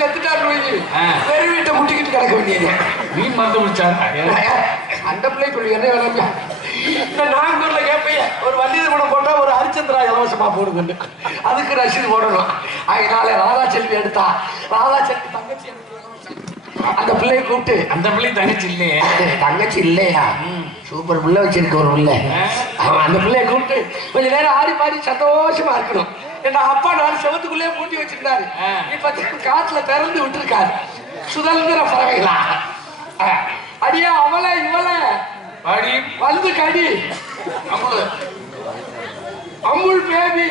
செத்துட்டாரு. வெறும் வீட்டை முட்டிக்கிட்டு கிடக்க வேண்டியது. மீன் மருந்து முடிச்சாரா. அந்த பிள்ளை சொல்லி என்ன வேலை இந்த நாங்கூர்ல கேட்பைய ஒரு வள்ளிது படம் போட்டா ஒரு ஹரிச்சந்திரா இலவசமா போடுங்கன்னு. அதுக்கு ரசீது போடணும். அதனால ராதா செல்வி எடுத்தா ராதா செல்வி தங்கச்சி. அந்த பிள்ளையை கூப்பிட்டு அந்த பிள்ளை தங்கச்சி இல்லையே. தங்கச்சி இல்லையா? சூப்பர் பிள்ளை வச்சிருக்க ஒரு பிள்ளை. அந்த பிள்ளையை கூப்பிட்டு கொஞ்ச நேரம் ஆடி பாடி சந்தோஷமா இருக்கணும். என் அப்பா நாலு செவத்துக்குள்ளே பூட்டி வச்சிருந்தாரு. இப்ப காட்டுல திறந்து விட்டுருக்காரு. சுதந்திர பறவைகளா. அடியா அவளை இவளை. பாடி வந்து கடி. அமுலு அமுல் பேபி.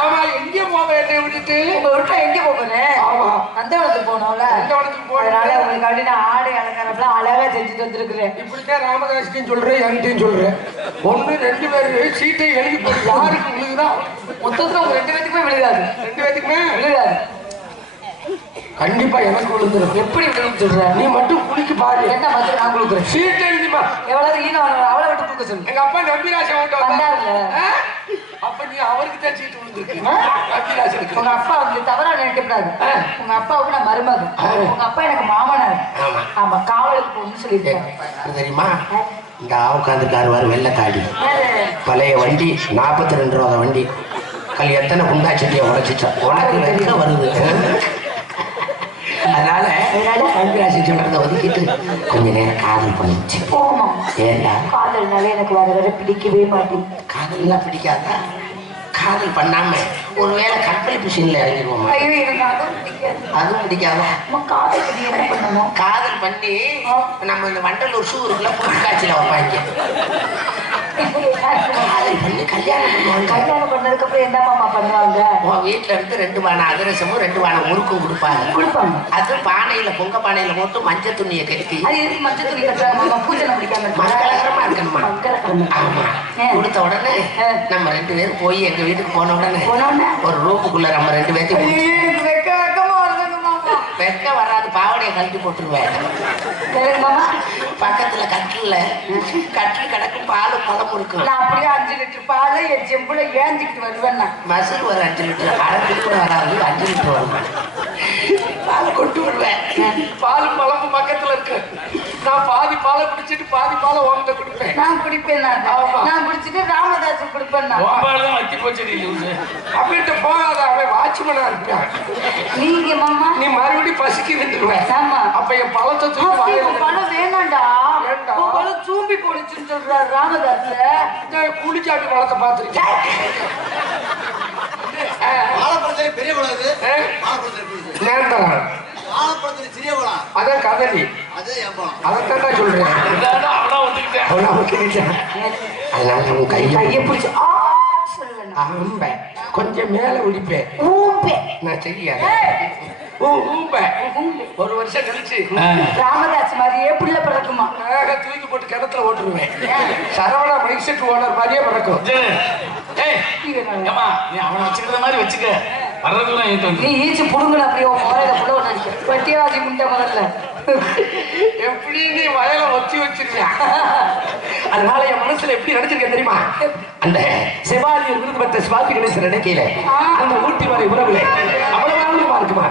ஆமா எங்க போவ என்னை விட்டுட்டு உங்க வீட்டுல எங்க போகிறேன் ஆமா நந்தவனத்துக்கு போனோம்ல. அதனால போறேன் உங்களுக்கு நான் ஆடை அலங்காரம்லாம் அழகா செஞ்சுட்டு வந்திருக்கிறேன். இப்படித்தான் ராமதாஸ்டையும் சொல்றேன் என்கிட்டயும் சொல்றேன். ஒண்ணு ரெண்டு பேரு சீட்டை எழுதி போட்டு யாருக்கு விழுகுதா மொத்தத்துல உங்க ரெண்டு பேத்துக்குமே விழுகாது. ரெண்டு பேத்துக்குமே விழுகாது. கண்டிப்பா எனக்கு விழுந்துரும் எப்படி விழுன்னு சொல்ற? நீ மட்டும் குளிக்கு பாரு. என்ன பார்த்து நான் கொடுக்குறேன் சீட்டை எழுதிமா எவ்வளவு வரணும் அவளை விட்டு கொடுக்க சொல்லு. எங்க அப்பா நம்பிராஜா வந்து வந்தாருல்ல. அப்ப நீ அவருக்கு தான் சீட்டு விழுந்திருக்கு? நம்பிராஜனுக்கு உங்க அப்பா வந்து தவறா நினைக்கக்கூடாது ஆ. உங்க அப்பாவுக்கு நான் மருமகன். ஆ. உங்க அப்பா எனக்கு மாமனார். ஆமா. காவலுக்கு போகணும்னு சொல்லியிருக்கேன் தெரியுமா? இந்த உட்காந்துருக்காரு வாரு வெள்ளத்தாடி பழைய வண்டி நாற்பத்தி ரெண்டு ரூபா வண்டி. கல் எத்தனை குண்டா செடியை உடைச்சிச்சா உனக்கு வருது. நம்பிராஜன் சொல்றத ஒதுக்கிட்டு கொஞ்ச நேரம் காதல் பண்ணிச்சு. போமா ஏண்டா? காதல்னாலே எனக்கு வர வர பிடிக்கவே மாட்டேங்குது காதல்லாம் பிடிக்காதா? காதல் பண்ணாம ஒருவேளை கற்பனை பிஷன்ல இறங்கிடுவோமா அதுவும் பிடிக்காது. காதல் பத்தி என்ன பண்ணணும்? காதல் பண்ணி நம்ம இந்த வண்டலூர் ஷூ இருக்குல்ல பொருட்காட்சியில் வைப்பாங்க. பண்ணி கல்யாணம் பண்ணுவாங்க கல்யாணம் பண்ணதுக்கு அப்புறம் என்ன மாமா பண்ணுவாங்க உன் வீட்டுல இருந்து ரெண்டு பானை அதிரசமும் ரெண்டு பானை முறுக்கும் கொடுப்பாங்க கொடுப்பாங்க அது பானையில பொங்க பானையில போட்டு மஞ்சள் துணியை கட்டி அது எதுக்கு மஞ்சள் துணி கட்டுறாங்க மாமா பூஜை பிடிக்காம இருக்கா? மங்களகரமா இருக்கணுமா. ஆமா. கொடுத்த உடனே. நம்ம ரெண்டு பேரும் போய் எங்க வீட்டுக்கு போன உடனே போன உடனே? ஒரு ரூமுக்குள்ள நம்ம ரெண்டு பேர்த்தையும் வெக்க வராது பாவடையை கழட்டி போட்டுருவேன் கேளுங்க மாமா பக்கத்துல கட்டில கட்டில் கிடக்கும் பாலும் பழம் இருக்கும் நான் அப்படியே அஞ்சு லிட்டர் பாலை என் செம்புல ஏந்திக்கிட்டு வருவேன் நான். மசூர் ஒரு அஞ்சு லிட்டர் அரை லிட்டர் வராது அஞ்சு லிட்டர் வரும். பால் கொண்டு வருவேன். பால் பழம்பு பக்கத்துல இருக்கு. நான் பாதி பாலை குடிச்சிட்டு பாதி பாலை உன்கிட்ட குடிப்பேன் நான் குடிப்பேன் நான். நான் குடிச்சிட்டு ராமதாஸ் குடிப்பேன் நான். தான் வத்தி போச்சு நீ. அப்படின்ட்டு போகாத அவன் வாட்ச்மேனா இருப்பான் நீங்க மாமா. நீ மறுபடியும் பசிக்கு விட்டுருவேன் ஆமா. அப்ப என் பழத்தை தூக்கி பழம் வேணாம்டா பழம் சூம்பி போடுச்சுன்னு சொல்றாரு ராமதாஸ் இந்த குளிச்சாப்பி பழத்தை பார்த்துருக்கேன் வாழைப்பழத்துல பெரிய பழம் இது. வாழைப்பழத்துல சிறிய பழம் அதான் கதலி அதே என் பழம் அதைத்தான் சொல்றேன். அவனா ஒத்துக்கிட்டேன். அவனா ஒத்துக்கிட்டேன். அதனால உன் கையை கையை பிடிச்சு ஆ சொல்லுவேன் ஆம்பேன் கொஞ்சம் மேல உடிப்பேன் ஊம்பே. நான் செய்யாத ஒரு வருஷம் கழிச்சு. ராமதாஸ் மாதிரியே புள்ள பிறக்குமா? அழகா தூக்கி போட்டு கிணத்துல ஓட்டுருவேன். சரவணா மைக் செட் ஓனர் மாதிரியே பறக்கும். நீ அவனை வச்சுக்கிறத மாதிரி வச்சுக்க. வர்றதுக்குலாம் ஏத்து நீ ஈச்சு புடுங்கல அப்படியே உன் முறையில புள்ள ஒன்று அடிக்க பட்டியாவாதி முண்டை முதல்ல. எப்படி நீ வயல ஒத்தி வச்சிருக்கியா? அதனால என் மனசுல எப்படி நினைச்சிருக்கேன் தெரியுமா? அந்த செவாலியர் விருது பெற்ற சிவாஜி கணேசன் நினைக்கல அந்த ஊட்டி வரை உறவுல அவ்வளவு ஆனந்தமா இருக்குமா?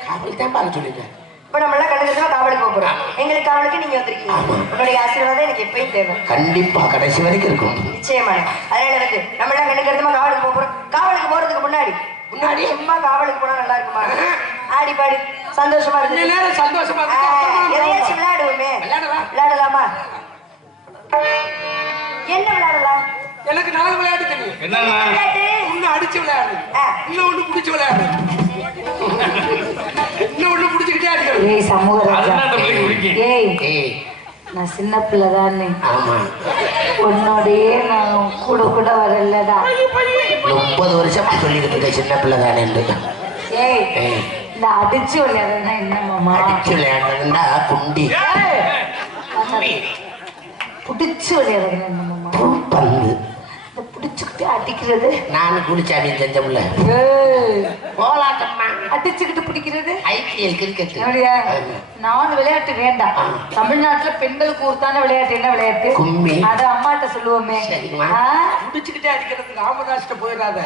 சொன்னாரு காவல் தான் பார்க்க சொல்லிட்டாரு இப்ப நம்ம எல்லாம் கண்டுக்கிறதுமா காவலுக்கு போறோம். எங்களுக்கு காவலுக்கு நீங்க வந்திருக்கீங்க. உன்னுடைய ஆசீர்வாதம் எனக்கு எப்பயும் தேவை. கண்டிப்பா கடைசி வரைக்கும் இருக்கும். நிச்சயமான அதனால வந்து நம்ம எல்லாம் கண்டுக்கிறதுமா காவலுக்கு போறோம். காவலுக்கு போறதுக்கு முன்னாடி முன்னாடி சும்மா காவலுக்கு போனா நல்லா இருக்குமா? ஆடி பாடி சந்தோஷமா இருக்கு. நேரம் சந்தோஷமா எதையாச்சும் விளையாடுவோமே. விளையாடலாம். என்ன விளையாடலாம்? எனக்கு நாலு விளையாட்டு தெரியும். என்னன்னா விளையாட்டு? ஒண்ணு அடிச்சு விளையாடு. இன்னும் ஒண்ணு புடிச்சு விளையாடு. இன்னும் ஒண்ணு புடிச்சுக்கிட்டே அடிக்கிறது ஏய் சமூக அதுதான் அந்த பிள்ளைக்கு பிடிக்கும் ஏய் ஏய். நான் சின்ன பிள்ளை தானே ஆமா. உன்னோடயே நான் கூட கூட வரலடா. முப்பது வருஷமா சொல்லிக்கிட்டு இருக்க சின்ன பிள்ளை தானே ஏய் ஏய். இந்த அடிச்சு விளையாடுறதுனா என்ன மாமா? அடிச்சு விளையாடுறதுண்டா குண்டி. புடிச்சு விளையாடுறது என்ன மாமா? பந்து இந்த புடிச்சுக்கிட்டு அடிக்கிறது. நானும் குடிச்சாமி செஞ்சோம்ல போலாட்டம்மா அடிச்சுக்கிட்டு பிடிக்கிறது? ஐபிஎல் கிரிக்கெட் அப்படியா? நான் விளையாட்டு வேண்டாம். தமிழ்நாட்டுல பெண்களுக்கு உருத்தான விளையாட்டு என்ன விளையாட்டு? கும்மி. அத அம்மாட்ட சொல்லுவோமே? குடிச்சுக்கிட்டே அடிக்கிறதுக்கு ராமதாஸ்கிட்ட போயிடாத.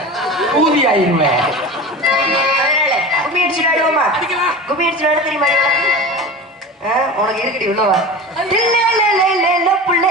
ஊதி ஆயிருவேன் கும்மி அடிச்சு விளையாடுவோமா? கும்மி அடிச்சு விளையாட தெரியுமா உனக்கு? இருக்குடி உள்ளவா? புள்ளை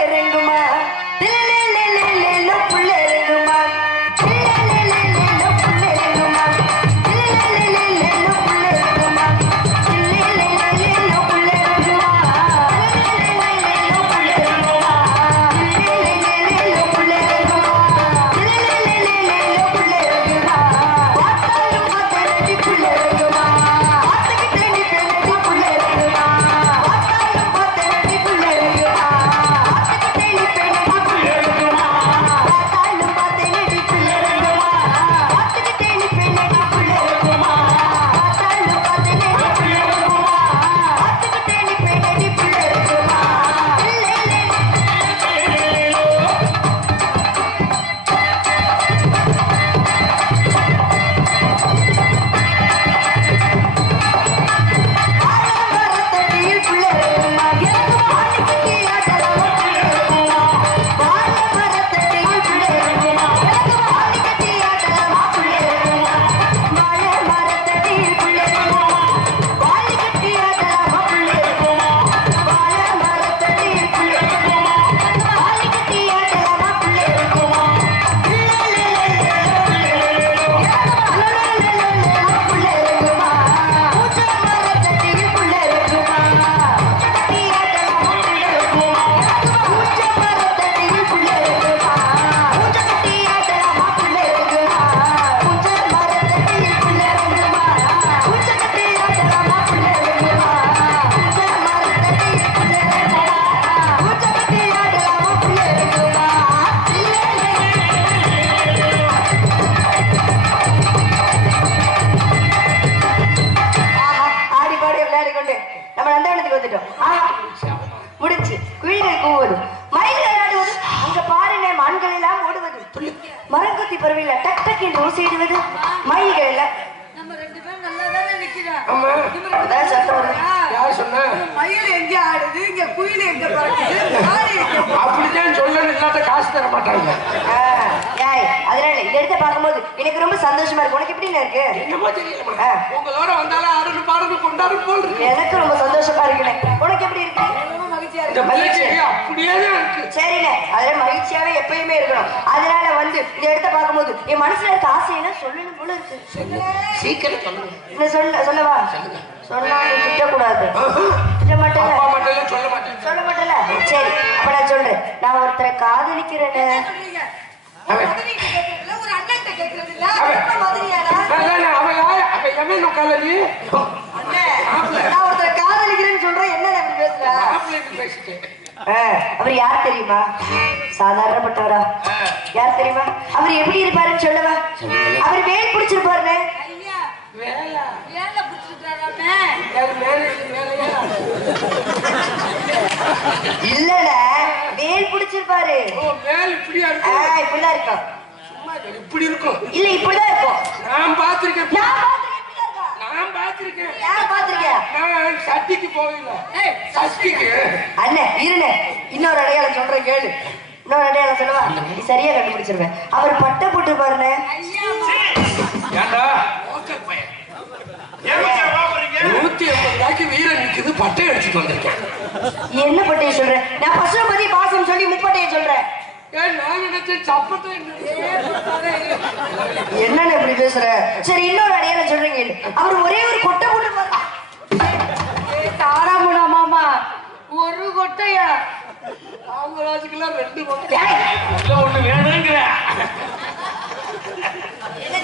மயில் எங்க ஆடுது? இங்க குயில் எங்க பறக்குது? அப்படித்தான் சொல்லணும். காசு தர மாட்டாங்க. அதனால இடத்த பார்க்கும்போது எனக்கு ரொம்ப சந்தோஷமா இருக்கு. உனக்கு எப்படி இருக்கு? என்னமோ தெரியலமா ஆ. உங்களோட வந்தாலும் ஆடணும் பாடணும் கொண்டாடணும் போல் இருக்கு. எனக்கு ரொம்ப சந்தோஷமா இருக்குண்ணே. உனக்கு எப்படி இருக்கு? இருக்கு. பிள்ளைக்கு அப்படியே இருக்கு. சரிண்ணே மகிழ்ச்சியாவே எப்பயுமே இருக்கணும். அதனால வந்து இந்த இடத்த பார்க்கும்போது என் மனசுல இருக்க ஆசையெல்லாம் சொல்லணும் போல இருக்கு. சீக்கிரம் சொல்லுங்க. சொல்ல சொல்லவா? சொன்னா நீ திட்டக்கூடாது. திட்ட சொல்ல மாட்டேன். சொல்ல மாட்டேல சரி அப்ப நான் சொல்றேன். நான் ஒருத்தரை காதலிக்கிறேன்னு ஒரு மதுரையாடா? அவன்? அவன் எவன் அவர் யார் தெரியுமா? சாதாரணப்பட்டவரா? யார் தெரியுமா? அவர் எப்படி இருப்பாருன்னு சொல்லவா? அவர் மேல் பிடிச்சிருப்பாருன்னு? இல்லல மேல் பிடிச்சிருப்பாரு. இப்படிதான் இருக்கும். இப்படி இருக்கும். இல்ல இப்படிதான் இருக்கும். நான் பாத்திருக்கேன் நான் பார்த்திருக்கேன் நான் பார்த்திருக்கேன் நான் சட்டிக்கு போகல. ஏய், சஷ்டிக்கு. அண்ணே இருண்ணே இன்னொரு அடையாளம் சொல்றேன் கேளு. இன்னொரு அடையாளம் சொல்லவா? நீ சரியா கண்டுபிடிச்சிருவேன். அவர் பட்டை போட்டு நூத்தி ஐம்பது ரூபாய்க்கு வீரன் நிக்குது பட்டை அடிச்சுட்டு வந்திருக்கேன். என்ன பட்டையை சொல்றேன் நான் பசுபதி பாசம் சொல்லி முப்பட்டையை சொல்றேன். என்னன்னு இப்படி பேசுற? சரி இன்னொரு அடையாளம் சொல்றேன் கேளு. அவர் ஒரே ஒரு கொட்டை போட்டு தாராமுடா மாமா ஒரு கொட்டையா. அவங்க ராஜுக்கெல்லாம் ரெண்டு கொட்டை. இல்ல ஒண்ணு என்ன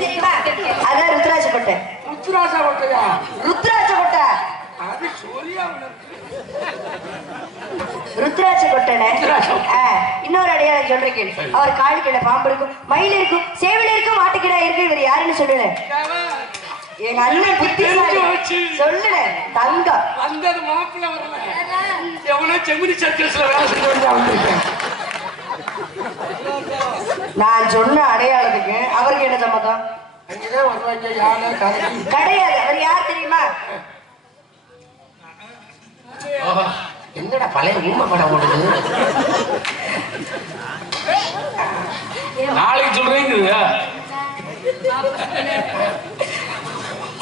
தெரியுமா? அதான் ருத்ராட்ச கொட்டை. முத்துராசா கொட்டையா? ருத்ராட்ச கொட்டை. அது சூர்யா ருத்ராட்ச கொட்டனை இன்னொரு அடையாளம் சொல்றேன். அவர் காலுக்கிட பாம்பு இருக்கும்? மயில் இருக்கும். சேவல் இருக்கும் மாட்டுக்கிடா இருக்கு இவர் யாருன்னு சொல்லுல எங்க அண்ணன் புத்திசாலி. சொல்லுல தங்கம். வந்தது மாப்பிள்ள வரல. எவனோ செமினி சர்க்கஸ்ல வேலை செஞ்சு வந்திருக்கேன் நான் சொன்ன அடையாளத்துக்கு அவருக்கு என்ன சம்மதம் கிடையாது. அவர் யார் தெரியுமா? என்னடா பழைய ஊமை படம் ஓடுது? நாளைக்கு சொல்றீங்க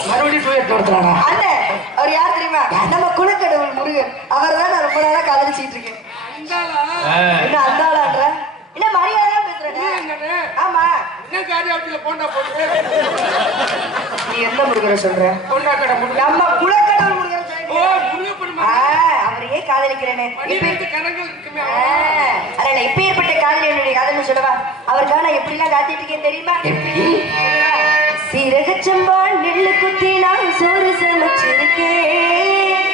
மறுபடியும் டூயட் நடத்துறானா அண்ணன் அவர் யார் தெரியுமா? நம்ம குலக்கடவுள் முருகன். அவர் தான் நான் ரொம்ப நாளா காதலிச்சிட்டு இருக்கேன். என்ன அந்த ஆளான்ற? என்ன மரியாதையா பேசுறேன்? ஆமா. என்ன காரியாவட்டில போண்டா போட்டு? நீ எந்த முருகனை சொல்ற? போண்டா கடை முடி நம்ம குலக்கடவுள் முருகன் ஓ முருகப்பெருமா அவரையே காதலிக்கிறேனே. இப்ப ஏற்பட்ட காதல் என்னுடைய காதல்னு சொல்லவா? அவருக்காக நான் எப்படி எல்லாம் காத்திட்டு இருக்கேன் தெரியுமா சொல்லவா? சீரகச்சம்பா நெல்லு குத்தி நான் சோறு சமைச்சிருக்கேன்.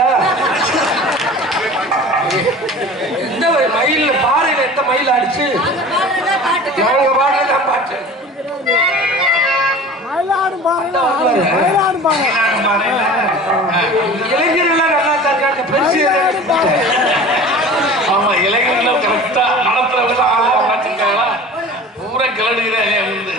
இல்லையா எந்த மயில் பாறையில எந்த மயில் அடிச்சு நாங்க பாடுறதா பாட்டு இளைஞர்கள் நல்லா இருக்காங்க பெருசு ஆமா இளைஞர்கள் கரெக்டா நடத்துறவங்க பூரா கிளடுகிறேன்